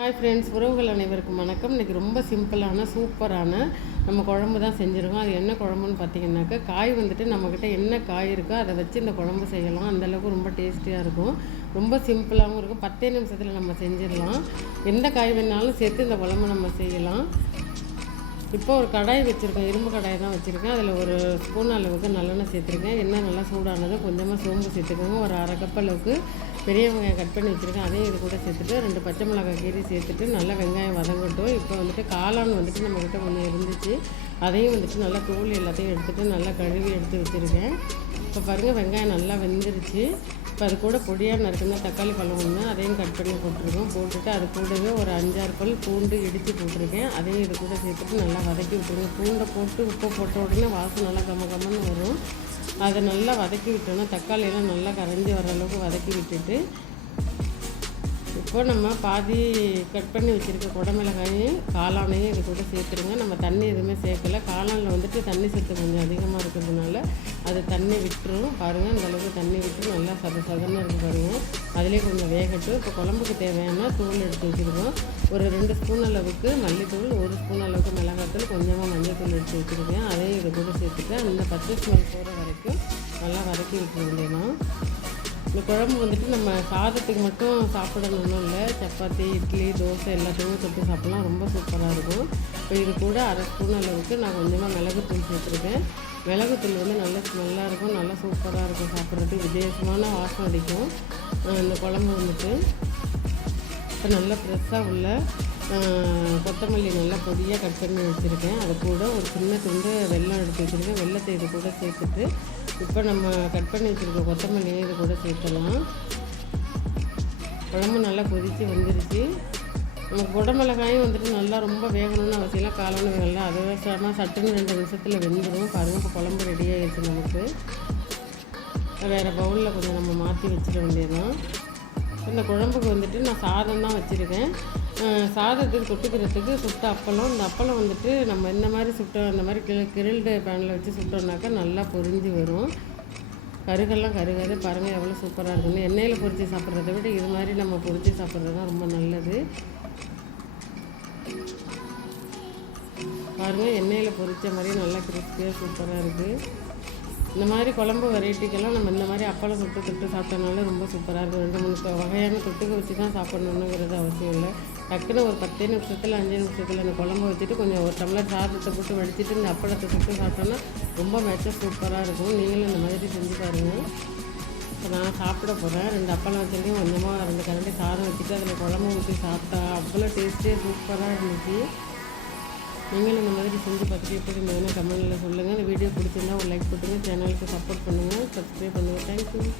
Hi friends உறவுகள் அனைவருக்கும் வணக்கம். இன்றைக்கி ரொம்ப சிம்பிளான சூப்பரான நம்ம குழம்பு தான் செஞ்சுருக்கோம். அது என்ன குழம்புன்னு பார்த்தீங்கன்னாக்கா காய் வந்துட்டு நம்மக்கிட்ட என்ன காய் இருக்கோ அதை வச்சு இந்த குழம்பு செய்யலாம். அந்தளவுக்கு ரொம்ப டேஸ்டியாக இருக்கும். ரொம்ப சிம்பிளாகவும் இருக்கும். பத்தே நிமிஷத்தில் நம்ம செஞ்சிடலாம். எந்த காய் வேணாலும் சேர்த்து இந்த குழம்பு நம்ம செய்யலாம். இப்போ ஒரு கடாய் வச்சுருக்கேன் இரும்பு கடாய் தான் வச்சுருக்கேன். அதில் ஒரு ஸ்பூன் அளவுக்கு நல்லெண்ணெய் சேர்த்துருக்கேன். எண்ணெய் நல்லா சூடானது கொஞ்சமாக சோம்பு சேர்த்துக்கோங்க. ஒரு அரை கப் அளவுக்கு பெரிய வெங்காயம் கட் பண்ணி வச்சுருக்கேன். அதையும் இது கூட சேர்த்துட்டு ரெண்டு பச்சை மிளகாய் கீரி சேர்த்துட்டு நல்லா வெங்காயம் வதங்கட்டும். இப்போ வந்துட்டு காளான் வந்துட்டு நம்மக்கிட்ட ஒன்று இருந்துச்சு. அதையும் வந்துட்டு நல்லா தோல் எல்லாத்தையும் எடுத்துகிட்டு நல்லா கழுவி எடுத்து வச்சுருக்கேன். இப்போ பாருங்கள் வெங்காயம் நல்லா வெந்துருச்சு. இப்போ அது கூட பொடியாக நறுக்குனா தக்காளி பழம் ஒன்று அதையும் கட் பண்ணி போட்டிருக்கோம். போட்டுட்டு அது கூடவே ஒரு அஞ்சாறு பல் பூண்டு இடித்து போட்டிருக்கேன். அதையும் இது கூட சேர்த்துட்டு நல்லா வதக்கி விட்டுருங்க. பூண்டை போட்டு உப்பு போட்ட உடனே வாசம் நல்லா கம்ம கம்மன்னு வரும். அதை நல்லா வதக்கி விட்டோன்னா தக்காளியெல்லாம் நல்லா கரைஞ்சி வர அளவுக்கு வதக்கி விட்டுட்டு இப்போ நம்ம பாதி கட் பண்ணி வச்சுருக்க குடமிளகாயும் காளானையும் இது கூட சேர்த்துருங்க. நம்ம தண்ணி எதுவுமே சேர்க்கல. காளானில் வந்துட்டு தண்ணி சத்து கொஞ்சம் அதிகமாக இருக்கிறதுனால அது தண்ணி விட்டுரும் பாருங்கள் அந்தளவுக்கு தண்ணி விட்டு நல்லா சத சதன்னு இருக்கு பாருங்கள் அதிலே கொஞ்சம் வேகட்டும். இப்போ குழம்புக்கு தேவையான தூள் எடுத்து வச்சுருக்கோம். ஒரு ரெண்டு ஸ்பூன் அளவுக்கு மல்லித்தூள் ஒரு ஸ்பூன் அளவுக்கு மிளகாத்தூள் கொஞ்சமாக மஞ்சள் தூள் எடுத்து வச்சுருக்கேன். அதையும் இது கூட சேர்த்துட்டு அந்த பச்சை ஸ்மெல் போகிற வரைக்கும் நல்லா வதக்கி விட்டுருந்தேன்னா இந்த குழம்பு வந்துட்டு நம்ம சாதத்துக்கு மட்டும் சாப்பிடணும்னு இல்லை. சப்பாத்தி இட்லி தோசை எல்லாத்தையும் தொட்டு சாப்பிட்லாம். ரொம்ப சூப்பராக இருக்கும். இப்போ இது கூட அரை ஸ்பூன் அளவுக்கு நான் கொஞ்சமாக மிளகுத்தூள் சேர்த்துருக்கேன். மிளகுத்தூள் வந்து நல்ல ஸ்மெல்லாக இருக்கும். நல்லா சூப்பராக இருக்கும் சாப்பிட்றதுக்கு. வித்தியாசமான வாசம் அடிக்கும். இந்த குழம்பு வந்துட்டு. இப்போ நல்லா ஃப்ரெஷ்ஷாக உள்ள கொத்தமல்லி நல்லா பொடியாக கட் பண்ணி வச்சுருக்கேன். அது கூட ஒரு சின்ன துண்டு வெள்ளம் எடுத்து வச்சுருக்கேன். வெள்ளத்தை இது கூட சேர்த்துட்டு இப்போ நம்ம கட் பண்ணி வச்சுருக்க கொத்தமல்லியை இது கூட சேர்த்தலாம் குழம்பு நல்லா கொதித்து வந்துருச்சு. நம்ம குடமிளகாயும் வந்துட்டு நல்லா ரொம்ப வேகணும்னு அவசியம்லாம் காலம்னு வேகலாம் அது வச்சாமல் சட்டுன்னு ரெண்டு நிமிஷத்தில் வெந்துடும் பாருங்கள் இப்போ குழம்பு ரெடி ஆகிடுச்சு நமக்கு. வேறு பவுலில் கொஞ்சம் நம்ம மாற்றி வச்சிட வேண்டியதுதான். இந்த குழம்புக்கு வந்துட்டு நான் சாதம் தான் வச்சுருக்கேன். சாதத்துக்கு தொட்டுக்கிறதுக்கு சுட்ட அப்பளம். இந்த அப்பளம் வந்துட்டு நம்ம இந்த மாதிரி சுட்டோம் இந்த மாதிரி கிள கிரில்டு பேனில் வச்சு சுட்டோம்னாக்கா நல்லா பொரிஞ்சு வரும். கருகெல்லாம் கருகாது. பாருங்கள் எவ்வளோ சூப்பராக இருக்குன்னு. எண்ணெயில் பொரித்து சாப்பிட்றத விட இது மாதிரி நம்ம பொரித்து சாப்பிட்றது தான் ரொம்ப நல்லது. பாருங்கள் எண்ணெயில் பொரித்த மாதிரி நல்லா கிறிஸ்பியாக சூப்பராக இருக்குது இந்த மாதிரி குழம்பு வெரைட்டிக்கெல்லாம் நம்ம இந்த மாதிரி அப்பளம் தொட்டு தொட்டு சாப்பிட்டனால ரொம்ப சூப்பராக இருக்கும். ரெண்டு மூணு வகையான தொட்டுக்கு வச்சு தான் சாப்பிட்ணுங்கிறது அவசியம் இல்லை. டக்குன்னு ஒரு பத்தே நிமிஷத்தில் அஞ்சு நிமிஷத்தில் அந்த குழம்பு வச்சுட்டு கொஞ்சம் ஒரு டம்ளர் சாதத்தை போட்டு வடிச்சிட்டு இந்த அப்பளத்தை சுட்டு சாப்பிட்டோன்னா ரொம்ப மெச்ச சூப்பராக இருக்கும். நீங்களும் இந்த மாதிரி செஞ்சு பாருங்கள் இப்போ நான் சாப்பிட போகிறேன் ரெண்டு அப்பளம் வச்சுருக்கேன். கொஞ்சமாக ரெண்டு கரண்டி சாதம் வச்சுட்டு அதில் குழம்பு ஊற்றி சாப்பிட்டா அவ்வளோ டேஸ்ட்டே சூப்பராக இருந்துச்சு. நீங்களும் இந்த மாதிரி செஞ்சு பார்த்துட்டு எப்படி இருந்ததுன்னு கமெண்ட்டில் சொல்லுங்கள் இந்த வீடியோ பிடிச்சிருந்தா ஒரு லைக் போட்டுங்க. சேனலுக்கு சப்போர்ட் பண்ணுங்கள் சப்ஸ்கிரைப் பண்ணுங்கள் தேங்க்யூ